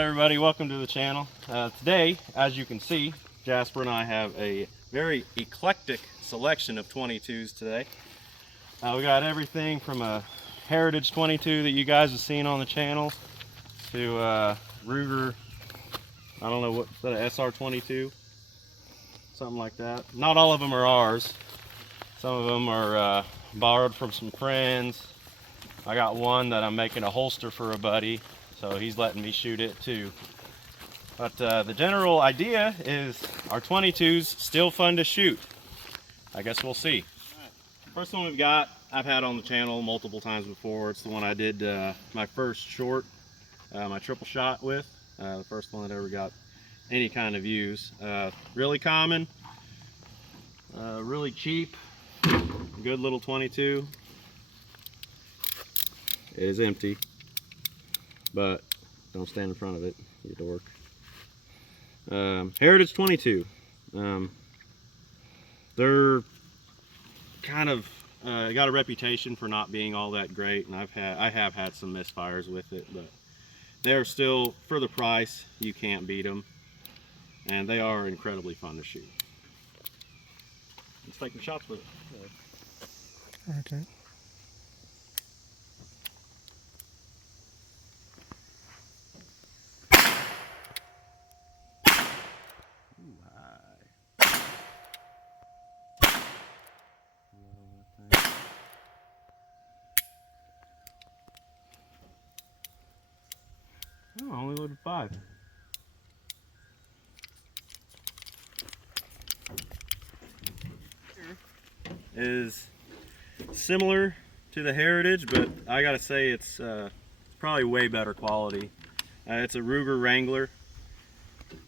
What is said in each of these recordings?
Everybody, welcome to the channel. Today, as you can see, Jasper and I have a very eclectic selection of 22s today. We got everything from a Heritage 22 that you guys have seen on the channel to Ruger, I don't know, what is that, a SR22? Something like that. Not all of them are ours. Some of them are borrowed from some friends. I got one that I'm making a holster for a buddy, so he's letting me shoot it too. But the general idea is our 22's still fun to shoot. I guess we'll see. Right. First one we've got, I've had on the channel multiple times before. It's the one I did my first short, my triple shot with. The first one that ever got any kind of views. Really common, really cheap, good little 22. It is empty, but don't stand in front of it, you dork. Heritage 22. They're kind of got a reputation for not being all that great, and I have had some misfires with it, but they're still, for the price, you can't beat them, and they are incredibly fun to shoot. Let's take some shots with it. Okay. Oh, I only loaded 5. Is similar to the Heritage, but I gotta say it's probably way better quality. It's a Ruger Wrangler.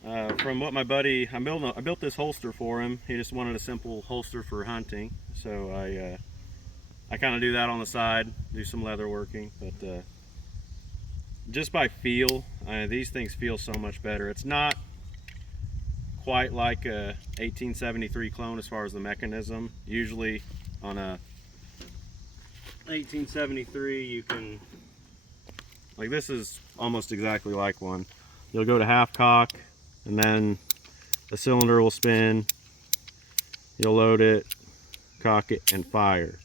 From what my buddy, I built this holster for him. He just wanted a simple holster for hunting, so I kind of do that on the side, do some leather working, but just by feel, these things feel so much better. It's not quite like a 1873 clone as far as the mechanism. Usually on a 1873 you can, like, this is almost exactly like one. You'll go to half cock and then the cylinder will spin, you'll load it, cock it, and fire.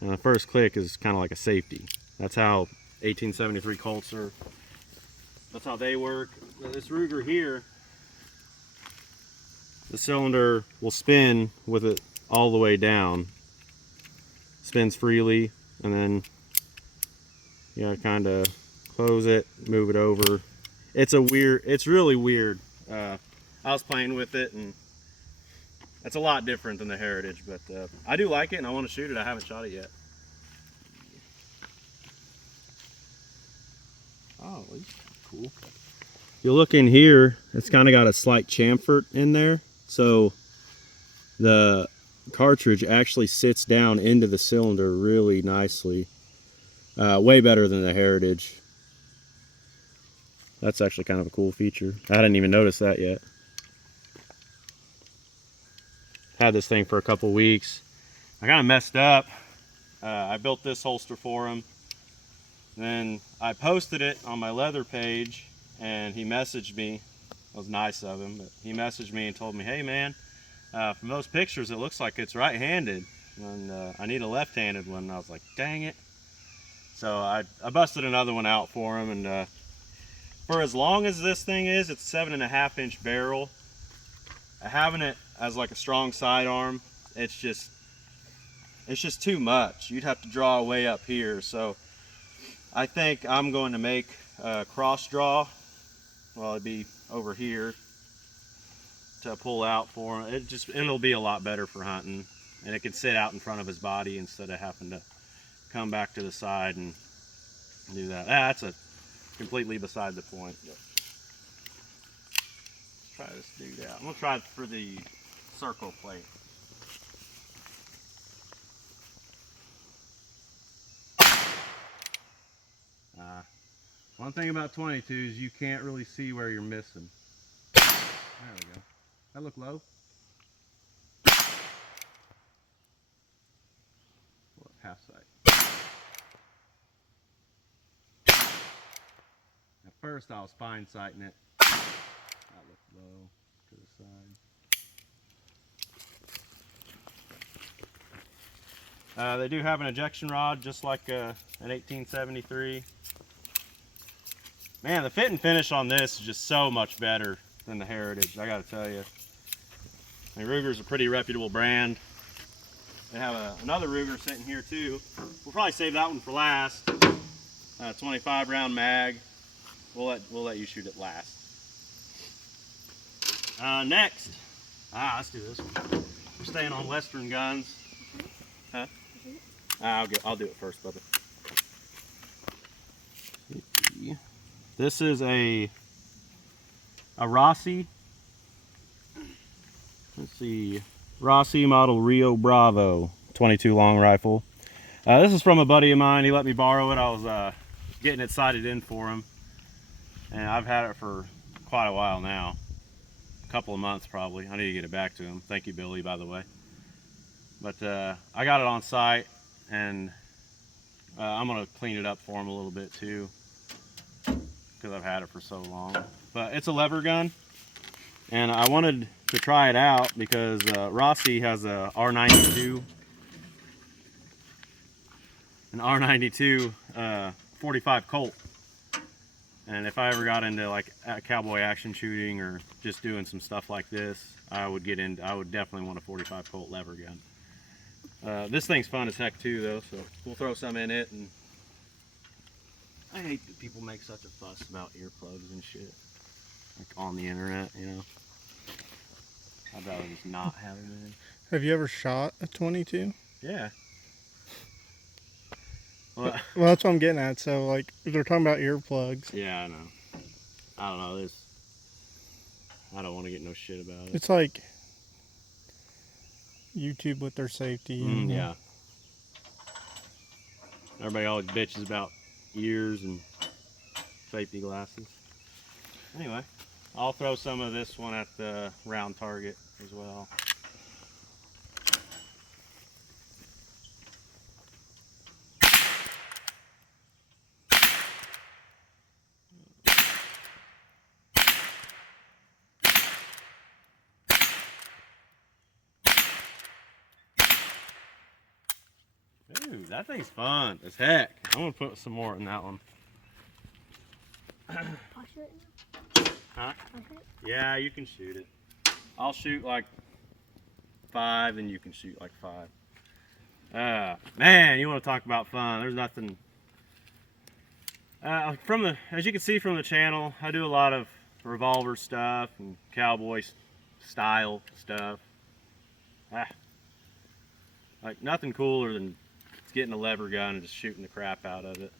And the first click is kind of like a safety. That's how 1873 Colts are, that's how they work. This Ruger here, the cylinder will spin with it all the way down, spins freely, and then you gotta kind of close it, move it over, it's really weird. I was playing with it, and it's a lot different than the Heritage, but I do like it, and I want to shoot it. I haven't shot it yet. Oh, it's cool. You look in here, it's kind of got a slight chamfer in there, so the cartridge actually sits down into the cylinder really nicely. Way better than the Heritage. That's actually kind of a cool feature. I hadn't even noticed that yet. Had this thing for a couple weeks. I kind of messed up. I built this holster for him. Then I posted it on my leather page, and he messaged me. It was nice of him, but he messaged me and told me, hey man, from those pictures it looks like it's right-handed, and I need a left-handed one. And I was like, dang it. So I busted another one out for him, and for as long as this thing is, it's a 7.5-inch barrel. Having it as like a strong sidearm, it's just too much. You'd have to draw way up here. So I think I'm going to make a cross draw. Well, it'd be over here to pull out for him. It'll be a lot better for hunting, and it can sit out in front of his body instead of having to come back to the side and do that. That's a completely beside the point. Let's try this dude out. I'm gonna try it for the circle plate. One thing about 22s, you can't really see where you're missing. There we go. That look low? Well, half sight. At first I was fine sighting it. That looked low to the side. They do have an ejection rod just like an 1873. Man, the fit and finish on this is just so much better than the Heritage, I gotta tell you. I mean, Ruger's a pretty reputable brand. They have another Ruger sitting here too. We'll probably save that one for last. 25 round mag. We'll let you shoot it last. Next, let's do this one. We're staying on Western guns. Huh? I'll do it first, Bubba. This is a Rossi. Let's see, Rossi model Rio Bravo 22 long rifle. This is from a buddy of mine. He let me borrow it. I was getting it sighted in for him, and I've had it for quite a while now. A couple of months probably. I need to get it back to him. Thank you, Billy, by the way. But I got it on site, and I'm gonna clean it up for him a little bit too, because I've had it for so long. But it's a lever gun, and I wanted to try it out because Rossi has a R92, an R92 45 Colt, and if I ever got into like cowboy action shooting or just doing some stuff like this, I would definitely want a 45 Colt lever gun. This thing's fun as heck too though, so we'll throw some in it. And I hate that people make such a fuss about earplugs and shit, like on the internet, you know. I'd rather just not have them in. Have you ever shot a 22? Yeah. Well, that's what I'm getting at. So, like, they're talking about earplugs. Yeah, I know. I don't know. I don't want to get no shit about it. It's like YouTube with their safety. Yeah. Everybody always bitches about ears and safety glasses. Anyway, I'll throw some of this one at the round target as well. Dude, that thing's fun as heck. I'm gonna put some more in that one. I'll shoot it now. Huh? I'll shoot it. Yeah, you can shoot it. I'll shoot like 5 and you can shoot like 5. Man, you want to talk about fun. There's As you can see from the channel, I do a lot of revolver stuff and cowboy style stuff. Like nothing cooler than getting a lever gun and just shooting the crap out of it.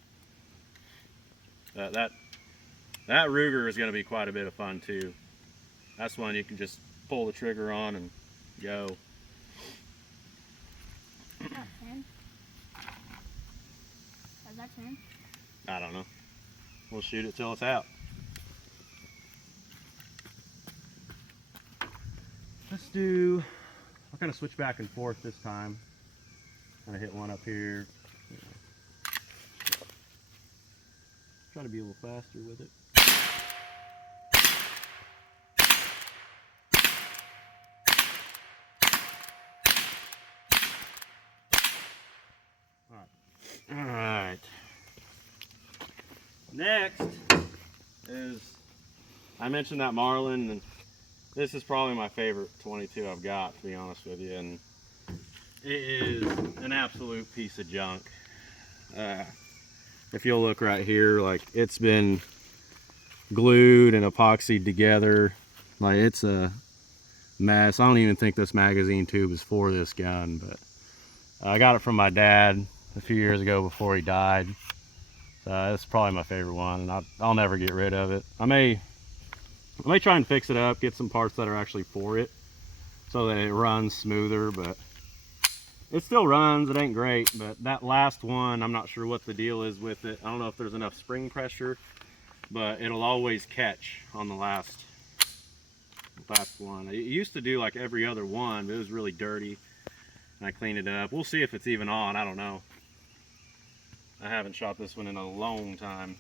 That Ruger is going to be quite a bit of fun too. That's one you can just pull the trigger on and go. Is that 10? Is that 10? I don't know. We'll shoot it till it's out. Let's do, I'll kind of switch back and forth this time. Kind of hit one up here. Try to be a little faster with it. Alright. Next is, I mentioned that Marlin, and this is probably my favorite 22 I've got, to be honest with you, and it is an absolute piece of junk. If you'll look right here, like it's been glued and epoxied together, like it's a mess. I don't even think this magazine tube is for this gun, but I got it from my dad a few years ago before he died. It's probably my favorite one, and I'll never get rid of it. I may try and fix it up, get some parts that are actually for it so that it runs smoother, but it still runs. It ain't great, but that last one, I'm not sure what the deal is with it. I don't know if there's enough spring pressure, but it'll always catch on the last one. It used to do like every other one, but it was really dirty, and I cleaned it up. We'll see if it's even on. I don't know. I haven't shot this one in a long time.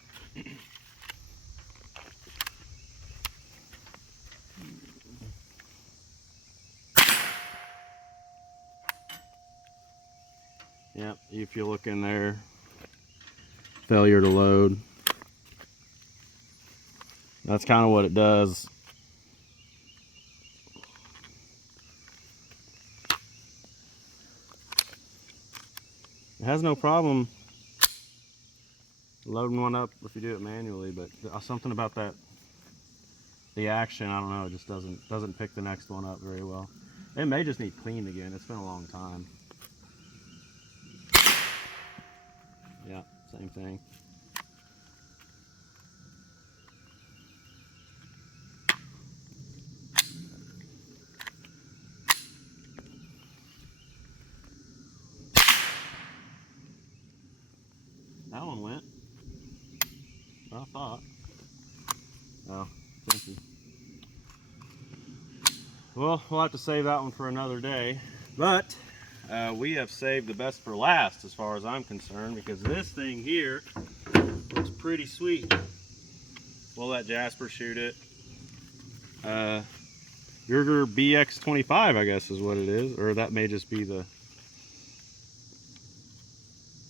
Yep, if you look in there, failure to load. That's kind of what it does. It has no problem loading one up if you do it manually, but something about the action, I don't know, it just doesn't pick the next one up very well. It may just need cleaned again. It's been a long time. Yeah, same thing. That one went. I thought. Oh, thank you. Well, we'll have to save that one for another day. But we have saved the best for last as far as I'm concerned, because this thing here looks pretty sweet. We'll let Jasper shoot it. Ruger BX25, I guess is what it is. Or that may just be the...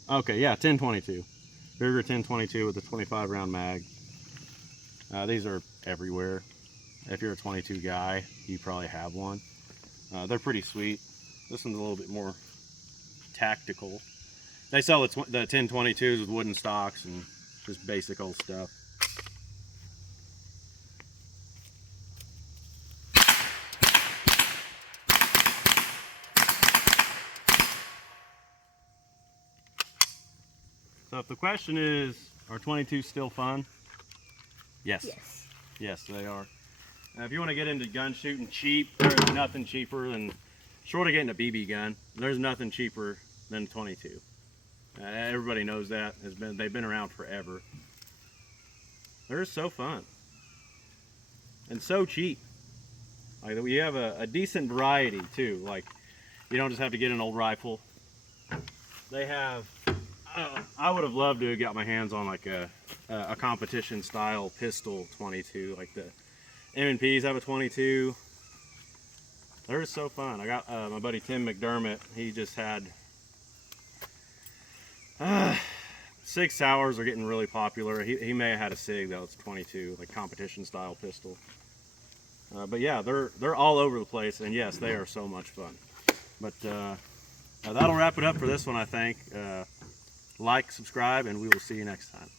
Okay, yeah, 1022. Ruger 1022 with a 25 round mag. These are everywhere. If you're a 22 guy, you probably have one. They're pretty sweet. This one's a little bit more tactical. They sell the 1022s with wooden stocks and just basic old stuff. So if the question is, are 22s still fun? Yes. Yes. Yes, they are. If you want to get into gun shooting cheap, there's nothing cheaper than, short of getting a BB gun, there's nothing cheaper than 22. Everybody knows that. They've been around forever. They're so fun. And so cheap. Like, we have a decent variety too. Like, you don't just have to get an old rifle. They have, I would have loved to have got my hands on like a competition style pistol 22, like the M&Ps have a 22. They're so fun. I got my buddy Tim McDermott. He just had 6 Sauers are getting really popular. He may have had a SIG that was 22, like competition style pistol. But yeah, they're all over the place, and yes, they are so much fun. But that'll wrap it up for this one, I think. Like, subscribe, and we will see you next time.